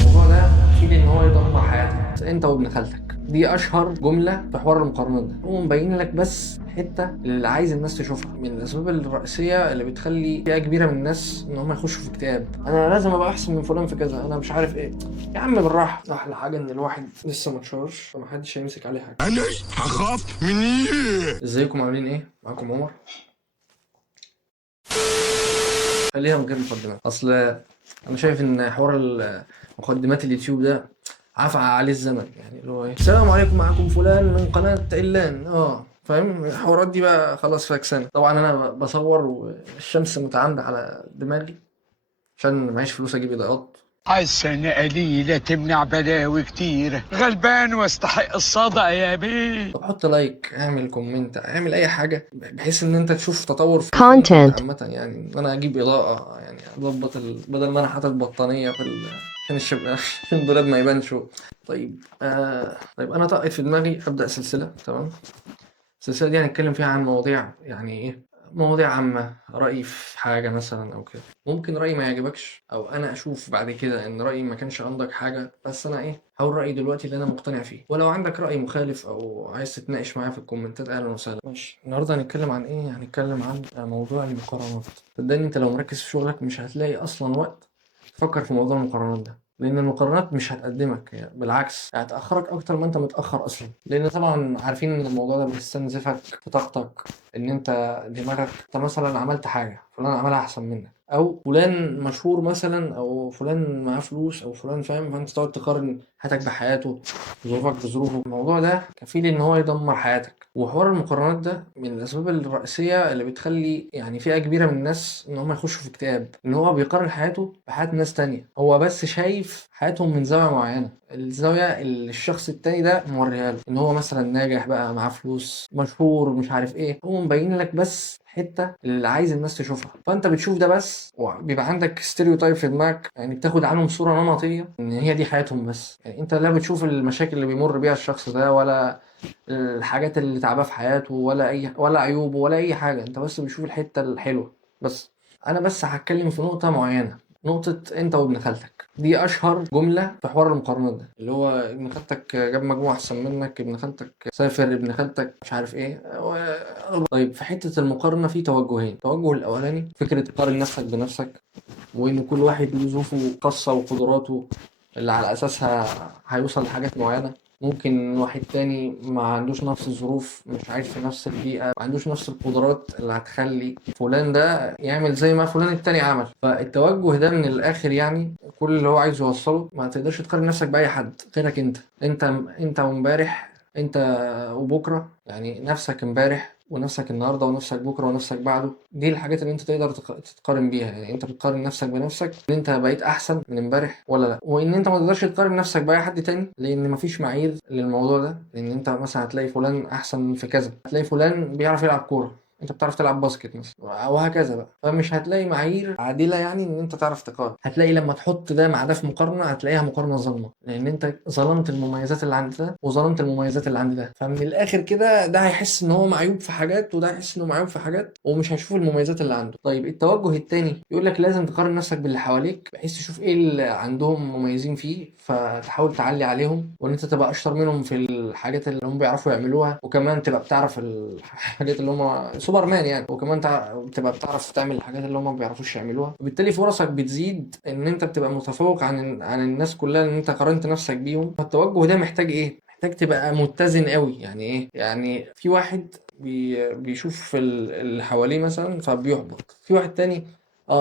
الموضوع ده اكيد ان هو يدمر حياتك انت وابن خالتك. دي اشهر جمله في حوار المقارنات ده. هو مبين لك بس حته اللي عايز الناس تشوفها. من الاسباب الرئيسيه اللي بتخلي فئه كبيره من الناس ان هم يخشوا في اكتئاب. انا لازم ابقى احسن من فلان في كذا، انا مش عارف ايه. يا عم بالراحه. احلى حاجه ان الواحد لسه ما اتشهرش فمحدش هيمسك عليه حاجه. انا هخاف من ايه؟ ازيكم عاملين ايه؟ معاكم عمر. خليها من غير مقدمات. اصل انا شايف ان حوار مقدمات اليوتيوب ده عفى عليه الزمن. يعني اللي هو ايه، السلام عليكم معاكم فلان من قناة علان. فاهم الحوارات دي بقى خلاص فاكسانة. طبعا انا بصور والشمس متعامدة على دماغي عشان معيش فلوس اجيب اضاءات. حسنة قليلة تمنع بلاوي كتير، غلبان واستحق الصدقة يا بيه. طب حط لايك، اعمل كومنت، اعمل اي حاجة بحيث ان انت تشوف تطور في الكونتنت content. عامة. يعني انا اجيب اضاءة، يعني اظبط بدل ما انا حاطط بطانية عشان عشان الدولاب ما يبانش. طيب انا طقت في دماغي ابدا سلسله. تمام. السلسله دي هنتكلم فيها عن مواضيع، يعني ايه، مواضيع عامه، رايي في حاجه مثلا او كده. ممكن رايي ما يعجبكش او انا اشوف بعد كده ان رايي ما كانش انضج حاجه، بس انا ايه، هقول رايي دلوقتي اللي انا مقتنع فيه. ولو عندك راي مخالف او عايز تتناقش معايا في الكومنتات اهلا وسهلا. ماشي. النهارده هنتكلم عن ايه؟ هنتكلم عن موضوع المقارنات. صدقني انت لو مركز في شغلك مش هتلاقي اصلا وقت تفكر في موضوع المقارنات ده، لان المقارنات مش هتقدمك، يعني بالعكس هتاخرك اكتر ما انت متاخر اصلا. لان طبعا عارفين ان الموضوع ده بيستنزفك في طاقتك، ان انت دماغك، انت مثلا عملت حاجه فلان عملها احسن منك، او فلان مشهور مثلا، او فلان معاه فلوس، او فلان فاهم، فانت تقعد تقارن حياتك بحياته، ظروفك بظروفه. الموضوع ده كفيل ان هو يدمر حياتك. وحوار المقارنات ده من الاسباب الرئيسيه اللي بتخلي يعني فئه كبيره من الناس ان هم يخشوا في اكتئاب. ان هو بيقارن حياته بحياه ناس تانية، هو بس شايف حياتهم من زاويه معينه، الزاويه اللي الشخص التاني ده موريها له، ان هو مثلا ناجح بقى، معاه فلوس، مشهور، مش عارف ايه. هو مبين لك بس الحته اللي عايز الناس تشوفها، فانت بتشوف ده بس، وبيبقى عندك ستيريوتايب في دماغك، يعني بتاخد عنهم صوره نمطيه ان هي دي حياتهم بس. يعني انت لا بتشوف المشاكل اللي بيمر بيها الشخص ده، ولا الحاجات اللي تعباه في حياته، ولا عيوبه، ولا اي حاجه. انت بس بتشوف الحته الحلوه بس. انا بس هتكلم في نقطه معينه، نقطة انت وابن خالتك. دي اشهر جملة في حوار المقارنات ده، اللي هو ابن خالتك جاب مجموع احسن منك، ابن خالتك سافر، ابن خالتك مش عارف ايه. طيب في حتة المقارنة في توجهين. التوجه الاولاني فكرة تقارن نفسك بنفسك، وان كل واحد له ظروفه الخاصة وقدراته اللي على اساسها هيوصل لحاجات معينة. ممكن واحد تاني ما عندوش نفس الظروف، مش عايش في نفس البيئة، ما عندوش نفس القدرات اللي هتخلي فلان ده يعمل زي ما فلان التاني عمل. فالتوجه ده من الآخر يعني كل اللي هو عايز يوصله، ما تقدرش تقارن نفسك بأي حد غيرك انت. انت وامبارح، انت وبكرة، يعني نفسك امبارح ونفسك النهارده ونفسك بكره ونفسك بعده. دي الحاجات اللي انت تقدر تتقارن بيها. يعني انت بتقارن نفسك بنفسك، ان انت بقيت احسن من امبارح ولا لا. وان انت ما تقدرش تقارن نفسك باي حد تاني، لان مفيش معايير للموضوع ده. لان انت مثلا هتلاقي فلان احسن في كذا، هتلاقي فلان بيعرف يلعب كوره، انت بتعرف تلعب باسكت مثلا، وهكذا بقى. فمش هتلاقي معايير عادله يعني ان انت تعرف تقارن. هتلاقي لما تحط ده مع ده في مقارنه هتلاقيها مقارنه ظالمه، لان انت ظلمت المميزات اللي عند ده وظلمت المميزات اللي عند ده. فمن الاخر كده ده هيحس ان هو معيوب في حاجات، وده هيحس انه معيوب في حاجات، ومش هيشوف المميزات اللي عنده. طيب التوجه التاني يقول لك لازم تقارن نفسك باللي حواليك، بحيث تشوف ايه اللي عندهم مميزين فيه فتحاول تعلي عليهم، وان انت تبقى اشطر منهم في الحاجات اللي هم بيعرفوا يعملوها، وكمان تبقى بتعرف الحاجات اللي هم سوبرمان يعني، وكمان تبقى بتعرف تعمل الحاجات اللي هم ما بيعرفوش يعملوها. وبالتالي فرصك بتزيد ان انت بتبقى متفوق عن الناس كلها، ان انت قارنت نفسك بيهم. فالتوجه ده محتاج ايه؟ محتاج تبقى متزن قوي. يعني ايه؟ يعني في واحد بيشوف اللي حواليه مثلا فبيحبط، في واحد تاني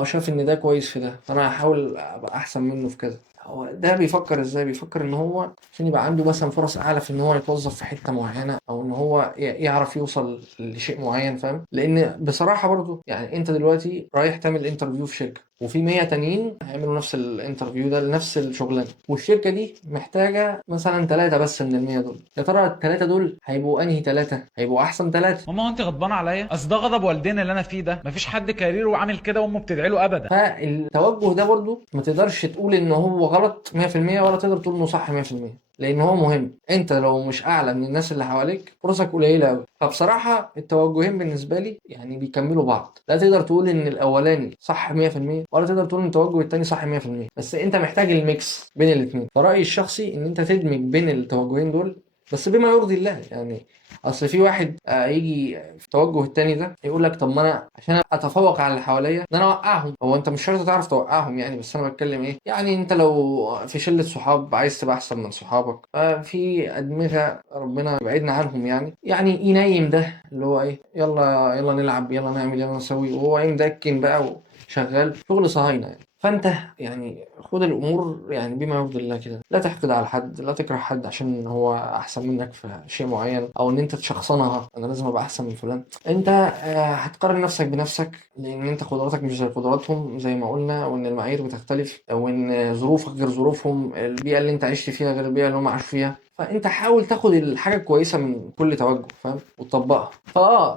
شاف ان ده كويس في ده، فانا هحاول ابقى احسن منه في كذا. هو ده بيفكر ازاي؟ بيفكر ان هو عشان يبقى عنده مثلا فرص اعلى في ان هو يتوظف في حته معينه، او ان هو يعرف يوصل لشيء معين. فاهم؟ لان بصراحه برضو يعني انت دلوقتي رايح تعمل انترفيو في شركه، وفي 100 تانيين هيعملوا نفس الانترفيو ده لنفس الشغلانه، والشركه دي محتاجه مثلا ثلاثه بس من ال 100 دول. يا ترى الثلاثه دول هيبقوا انهي ثلاثه؟ هيبقوا احسن ثلاثه. ماما، هو انت غضبان عليا؟ اصل ده غضب والدين اللي انا فيه ده. مفيش حد كارير وعامل كده وامه بتدعي له ابدا. فالتوجه ده برضو ما تقدرش تقول ان هو غلط 100%، ولا تقدر تقول انه صح 100%. لان هو مهم. انت لو مش اعلى من الناس اللي حواليك فرصك قليله قوي. فبصراحه التوجهين بالنسبه لي يعني بيكملوا بعض، لا تقدر تقول ان الاولاني صح 100% ولا تقدر تقول ان التوجه التاني صح 100%، بس انت محتاج الميكس بين الاثنين. فرايي الشخصي ان انت تدمج بين التوجهين دول بس بما يرضي الله يعني. اصل في واحد يجي في التوجه التاني ده يقول لك طب ما انا عشان اتفوق على اللي حواليا ان انا اوقعهم. هو انت مش شرط تعرف توقعهم يعني، بس انا بتكلم ايه يعني، انت لو في شله صحاب عايز تبقى احسن من صحابك، ففي ادمغه ربنا يبعدنا عنهم يعني ينيم ده اللي هو ايه، يلا يلا نلعب يلا نعمل يلا نسوي، وهو ايه مدكن بقى وشغال شغل صهاينه يعني. فانت يعني خد الامور يعني بما يرضي الله كده، لا تحقد على حد، لا تكره حد عشان هو احسن منك في شيء معين، او ان انت تشخصنها انا لازم ابقى احسن من فلان. انت هتقارن نفسك بنفسك لان انت قدراتك مش زي قدراتهم زي ما قلنا، وان المعايير بتختلف، وان ظروفك غير ظروفهم، البيئه اللي انت عشت فيها غير البيئه اللي هم عاشوا فيها. فانت حاول تاخد الحاجه الكويسه من كل توجه فاهم وتطبقها.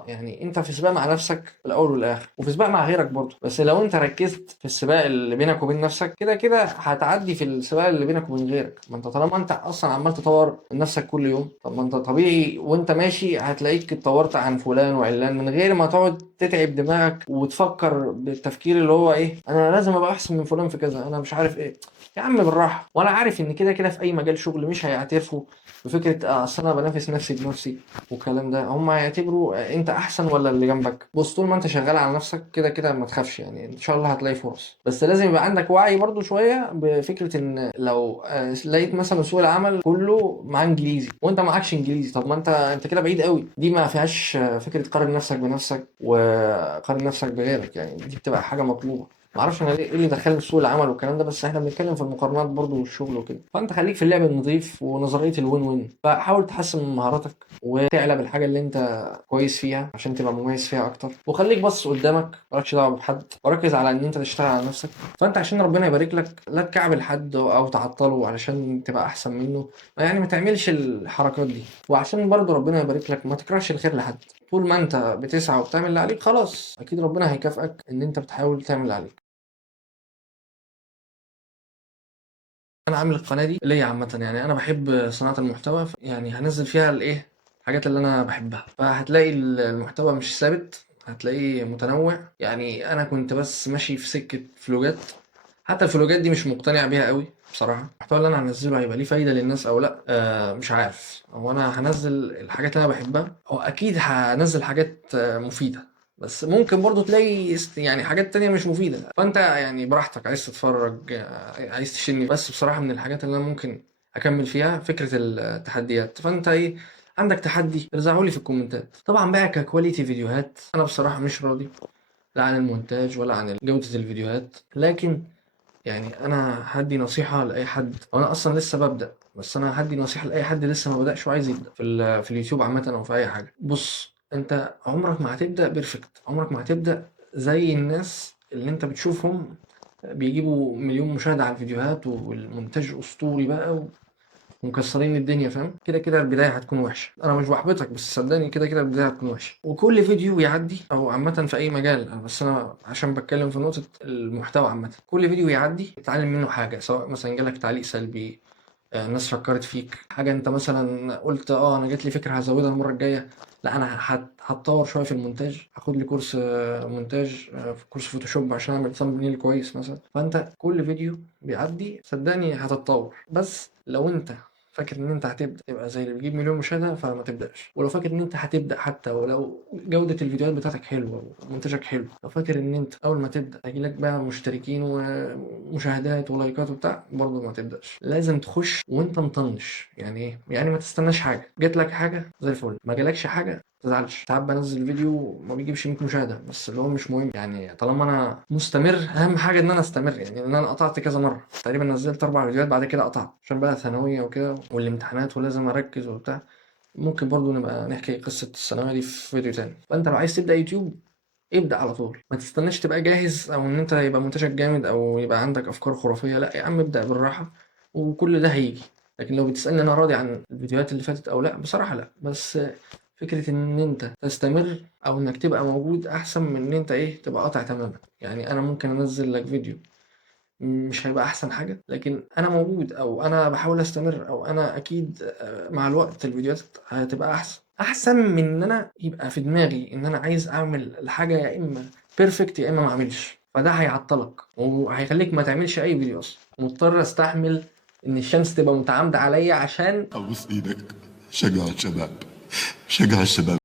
يعني انت في سباق مع نفسك في الاول والاخر، وفي سباق مع غيرك برضه، بس لو انت ركزت في السباق اللي بينك وبين نفسك كده كده هتعدي في السباق اللي بينك وبين غيرك. ما انت طالما انت اصلا عمال تطور من نفسك كل يوم، طب ما انت طبيعي وانت ماشي هتلاقيك اتطورت عن فلان وعلان من غير ما تقعد تتعب دماغك وتفكر بالتفكير اللي هو ايه انا لازم ابقى احسن من فلان في كذا انا مش عارف ايه. يا عم بالراحه. وانا عارف ان كده كده في اي مجال شغل مش هيعترفوا بفكره اصل انا بنافس نفسي بنفسي والكلام ده، هم هيعتبروا انت احسن ولا اللي جنبك. بص طول ما انت شغال على نفسك كده كده ما تخافش يعني، ان شاء الله هتلاقي فرص، بس لازم يبقى عندك وعي برضو شويه بفكره ان لو لقيت مثلا سوق العمل كله معاه انجليزي وانت معكش انجليزي، طب ما انت كده بعيد قوي. دي ما فيهاش فكره قارن نفسك بنفسك وقارن نفسك بغيرك يعني، دي بتبقى حاجه مطلوبه. معرفش انا ايه اللي دخلني في سوق العمل والكلام ده، بس احنا بنتكلم في المقارنات برضو والشغل وكده. فانت خليك في اللعب النظيف ونظريه الوين وين، فحاول تحسن من مهاراتك وتعلى بالحاجه اللي انت كويس فيها عشان تبقى مميز فيها اكتر، وخليك بص قدامك مالكش دعوه بحد، وركز على ان انت تشتغل على نفسك. فانت عشان ربنا يبارك لك لا تكعبل حد او تعطله علشان تبقى احسن منه يعني، ما تعملش الحركات دي. وعشان برضو ربنا يبارك لك ما تكرهش الخير لحد. طول ما انت بتسعى وبتعمل اللي عليك خلاص اكيد ربنا هيكافئك ان انت بتحاول تعمل اللي عليك. انا عامل القناه دي ليا عامه يعني، انا بحب صناعه المحتوى يعني هنزل فيها الايه الحاجات اللي انا بحبها، فهتلاقي المحتوى مش ثابت، هتلاقيه متنوع يعني. انا كنت بس ماشي في سكه فلوجات، حتى الفلوجات دي مش مقتنع بيها قوي بصراحه. المحتوى اللي انا هنزله هيبقى ليه فايده للناس او لا مش عارف. هو انا هنزل الحاجات اللي انا بحبها، هو اكيد هنزل حاجات مفيده، بس ممكن برضو تلاقي يعني حاجات تانية مش مفيدة. فانت يعني براحتك عايز تتفرج عايز تشيلني. بس بصراحة من الحاجات اللي انا ممكن اكمل فيها فكرة التحديات. فانت ايه عندك تحدي ارزعهولي في الكومنتات. طبعا بقى ككواليتي فيديوهات انا بصراحة مش راضي لا عن المونتاج ولا عن جودة الفيديوهات، لكن يعني انا هدي نصيحة لاي حد، وانا اصلا لسه ببدأ، بس انا هدي نصيحة لاي حد لسه ما بدأش وعايز يبدأ في اليوتيوب عامة او في اي حاجة. بص انت عمرك ما هتبدأ بيرفكت، عمرك ما هتبدأ زي الناس اللي انت بتشوفهم بيجيبوا مليون مشاهدة على الفيديوهات والمونتاج اسطوري بقى ومكسرين الدنيا فاهم. كده كده البداية هتكون وحشة، انا مش بحبطك بس صدقني كده كده البداية هتكون وحشة. وكل فيديو يعدي او عامة في اي مجال، بس انا عشان بتكلم في نقطة المحتوى عامة، كل فيديو يعدي تتعلم منه حاجة، سواء مثلا جالك تعليق سلبي الناس فكرت فيك حاجة، انت مثلا قلت انا جات لي فكرة هزودها المرة الجاية، لا انا هتطور شوية في المونتاج، هاخد لي كورس مونتاج في كورس فوتوشوب عشان اعمل ثامب كويس مثلا. فانت كل فيديو بيعدي صدقني هتتطور. بس لو انت فاكر ان انت هتبدا تبقى زي اللي بيجيب مليون مشاهده فما تبداش. ولو فاكر ان انت هتبدا حتى ولو جوده الفيديوهات بتاعتك حلوه ومنتجك حلو، لو فاكر ان انت اول ما تبدا هيجيلك بقى مشتركين ومشاهدات ولايكات وبتاع، برضه ما تبداش. لازم تخش وانت مطنش يعني ايه يعني، ما تستناش حاجه. جات لك حاجه زي الفل، ما جالكش حاجه تزعلش. ساعات بنزل فيديو ما بيجيبش 100 مشاهده بس اللي هو مش مهم يعني، طالما انا مستمر. اهم حاجه ان انا استمر يعني، ان انا قطعت كذا مره تقريبا، نزلت 4 فيديوهات بعد كده قطعت عشان بقى ثانويه وكده والامتحانات ولازم اركز وبتاع. ممكن برضو نبقى نحكي قصه الثانويه دي في فيديو تاني. فانت لو عايز تبدا يوتيوب ابدا على طول، ما تستناش تبقى جاهز او ان انت يبقى منتجك جامد او يبقى عندك افكار خرافيه. لا يا عم ابدا بالراحه وكل ده هيجي. لكن لو بتسالني انا راضي عن الفيديوهات اللي فاتت او لا، بصراحه لا. بس فكرة إن أنت تستمر أو إنك تبقى موجود أحسن من إن أنت تبقى قاطع تماما يعني. أنا ممكن أنزل لك فيديو مش هيبقى احسن حاجه، لكن انا موجود او انا بحاول استمر او انا اكيد مع الوقت الفيديوهات هتبقى احسن من ان انا يبقى في دماغي ان انا عايز اعمل الحاجه يا اما بيرفكت يا اما ما اعملش، فده هيعطلك وهيخليك ما تعملش اي فيديو اصلا. مضطر استحمل ان الشمس تبقى متعامده عليا عشان ابوس ايدك، شجع الشباب، شجع الشباب.